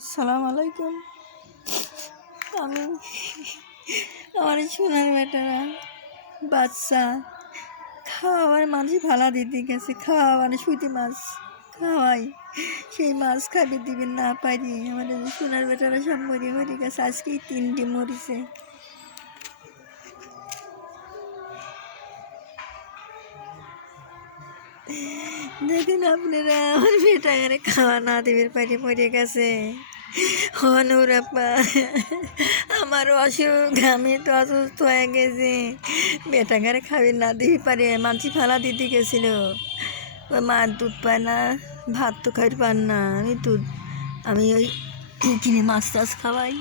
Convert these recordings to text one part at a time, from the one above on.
আসসালামু আলাইকুম। আমি আমার সোনার বেটারা, বাচ্চা খাওয়ার মানুষ ভাড়া দিতে গেছে খাওয়ার সুতি মাছ খাওয়াই। সেই মাছ খাবে দিবেন না পারি। আমাদের সোনার বেটারা সব মরি মরে গেছে, আজকেই তিনটি মরিছে। দেখুন আপনারা, আমার বেটাগারে খাওয়া না দিবের পারি মরে গেছে। হনুরাপ্পা আমার অসুখ, আমি তো অসুস্থ হয়ে গেছি। বেটাগারে খাবি না, দিবি পারে মানসি ফালা দিতে গেছিল। ওই মার দুধ পায় না, ভাত তো খাইতে পার না, আমি দুধ, আমি ওই কিনে মাছ টাছ খাওয়াই।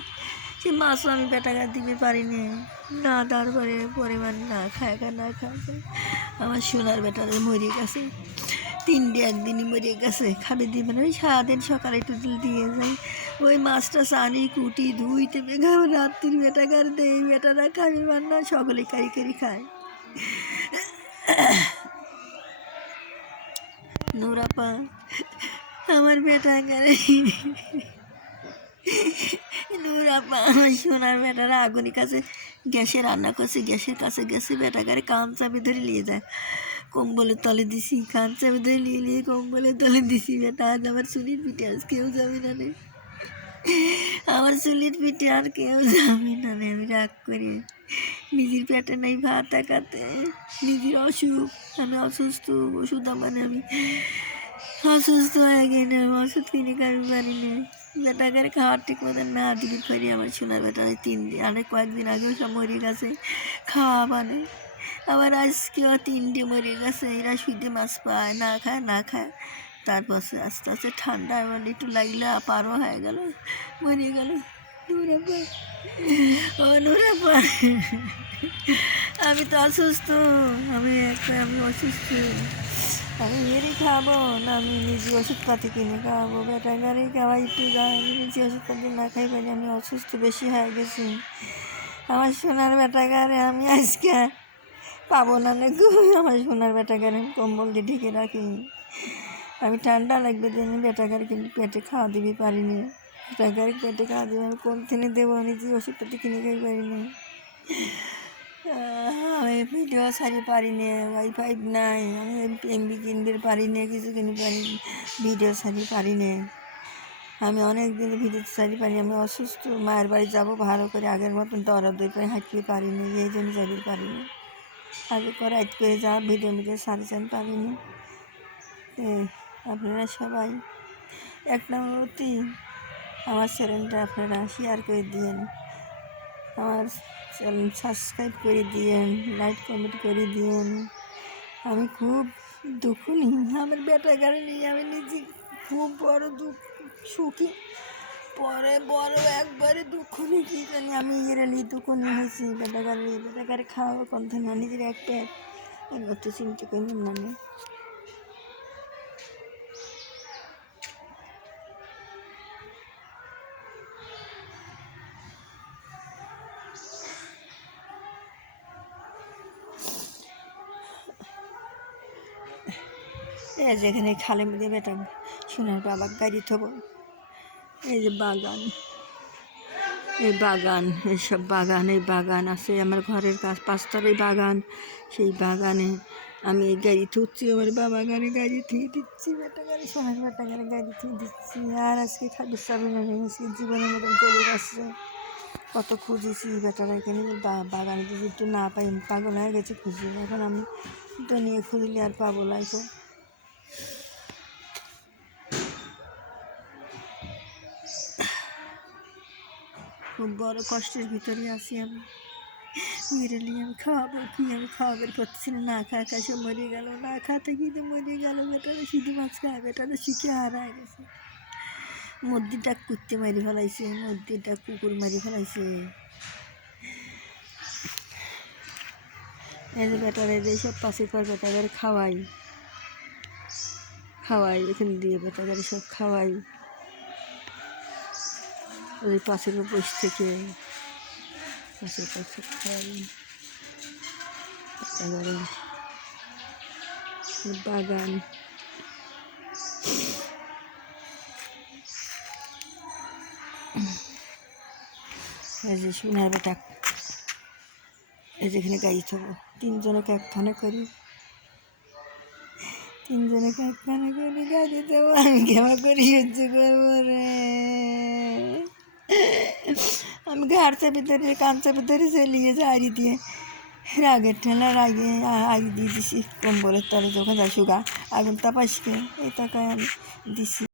সে মাছও আমি বেটাগার দিতে পারিনি। না তারপরে পরিমাণ না খায় খা না খায় আমার সোনার বেটারে মরে গেছে তিনটে একদিনই মরে গেছে, খাবে দিবে না। ওই সারাদিন সকালে একটু দিয়ে যাই। ওই মাছটা সানি, কুটি ধুইতে বেগাম রাত্রির বেটা কার, দেই বেটারা খাবি না সকলে কারি কারি খায়। নোরাপা, আমার বেটা গারে নুরাপা, আমার সোনার বেটারা আগুনের কাছে গ্যাসে রান্না করছে, গ্যাসের কাছে গেছে, বেটা গারে কান চাপে ধরে নিয়ে যায়। কম্বলের তলে দিছি, কান চাপে ধরে নিয়ে নিয়ে কম্বলের তলে দিছি, বেটা, আজ আমার চুলির পিঠে, আজ কেউ যাবে না রে। আমার চুলির পিঠে আর কেউ যাবে না আমি রাগ করি। নিজের পেটে নাই ভাত একাতে নিজের অসুখ, আমি অসুস্থ, ওষুধ মানে আমি অসুস্থ হয়ে গেলে ওষুধ কিনে খাবি পারি না। বেটাকে খাওয়ার ঠিক মতো না দিবি পারি আমার সোনার বেটা তিন দিন, অনেক কয়েকদিন আগেও সব মরে গেছে। খাওয়া মানে। আবার আজকেও তিনটে মরে গেছে, এরা শুইতে মাছ পায়, না খায় না খায়। তারপর আস্তে আস্তে ঠান্ডা এবার একটু লাগলে পারও হয়ে গেল মরে গেল। আমি তো অসুস্থ, আমি একটা, আমি অসুস্থ। আমি মেরে খাব না, আমি নিজে ওষুধপাতি কিনে খাওয়াবো গাড়ি খাওয়াই একটু আমি নিজে ওষুধপাতি না খাই পারি আমি অসুস্থ, বেশি হয়ে গেছি। আমার সোনার বেটা গাড়ে আমি আজকে পাবো না নাকি? আমার সোনার বেটা গাড়ি কম্বল দিয়ে ঢেকে রাখি। আমি ঠান্ডা লাগবে দিন বেটা গাড়ি কিন্তু পেটে খাওয়া দিবি পারিনি। বেটা গাড়ি পেটে খাওয়া দিবি, আমি কোন থেকে দেবো? নিজে ওষুধপাতি কিনে খাই পারিনি। আমি ভিডিও ছাড়ি পারি না ওয়াইফাই নাই, আমি এমবি কিনতে পারি না কিছু কিনে পারি ভিডিও ছাড়ি পারি না আমি অনেক দিন ভিডিও ছাড়ি পারি আমি অসুস্থ, মায়ের বাড়ি যাব ভালো করে, আগের মতন দরা দই পায়ে হাঁটতে পারিনি, এই জন্য যাবি পারিনি। আগে করে আজ করে যা, ভিডিও মিডিও সারি পারিনি। আপনারা সবাই এক নম্বরটি আমার চ্যানেলটা আপনারা শেয়ার করে দিন আমার চ্যানেল সাবস্ক্রাইব করে দিয়েন লাইক কমেন্ট করে দিয়েন। আমি খুব দুঃখ নিই আমার বেটা গাড়ি নিয়ে আমি নিজে খুব বড় দুঃখ, সুখী। পরে বড় একবারে দুঃখ নিয়ে কি জানি আমি নিয়ে দুঃখ নিয়ে হয়েছি বেটা গাড়ি বেটা গাড়ি খাওয়া কথা না, নিজের একটা অত চিন্তা করি না এই যেখানে খালে মধ্যে বেটা সোনার বাবা গাড়ি থব। এই যে বাগান, এই বাগান, এইসব বাগান, এই বাগান আছে আমার ঘরের কাছ পাঁচটার বাগান। সেই বাগানে আমি এই গাড়ি থুচ্ছি, আমার বাবা গাড়ি গাড়ি থুয়ে দিচ্ছি, বেটা গাড়ি, সোনার বেটা গাড়ি গাড়ি থুয়ে দিচ্ছি। আর আজকে খাবি সাবি আজকে জীবনের মতন চলে যাচ্ছে। কত খুঁজেছি বেটারা এখানে বাগানে যদি একটু না পাই পাগল হয়ে গেছি খুঁজি। এখন আমি তো নিয়ে খুঁজলে আর পাবো লাইফও খুব বড় কষ্টের ভিতরে আছি আমি। বিড়ালি আমি খাওয়াবো, কি আমি খাওয়াবের করতেছি না না খা সে মরে গেল, না খাতে কি তো মরে গেল, বেটারা শুধু মাছ খায় বেটারা শিখে হারায় গেছে। মদ্দিটা কুত্তে মারি ফেলাইছে মদ্দিটা কুকুর মারি ফেলাইছে। যে বেটারা এইসব পাশে পর বেটাদের খাওয়াই। খাওয়াই, এখানে দিয়ে বেটাদের সব খাওয়াই। ওই পাশের বসে থেকে পাশের পাশে খাওয়াই এবারে বাগান। এই যে সোনার বেটা। এই যেখানে গাই থবো। তিনজনকে একখানে করি। তিনজনকে একখানে করি, গাড়ি দেবো আমি কেমন করি সহ্য করব রে? আমি ঘাড় চেপে ধরে কান চেপে ধরে চালিয়ে জারি দিয়ে রাগের ঠেলা রাগে আগ দিয়ে দিছি কম্বলের তলে যখন যাই সুগা আগুন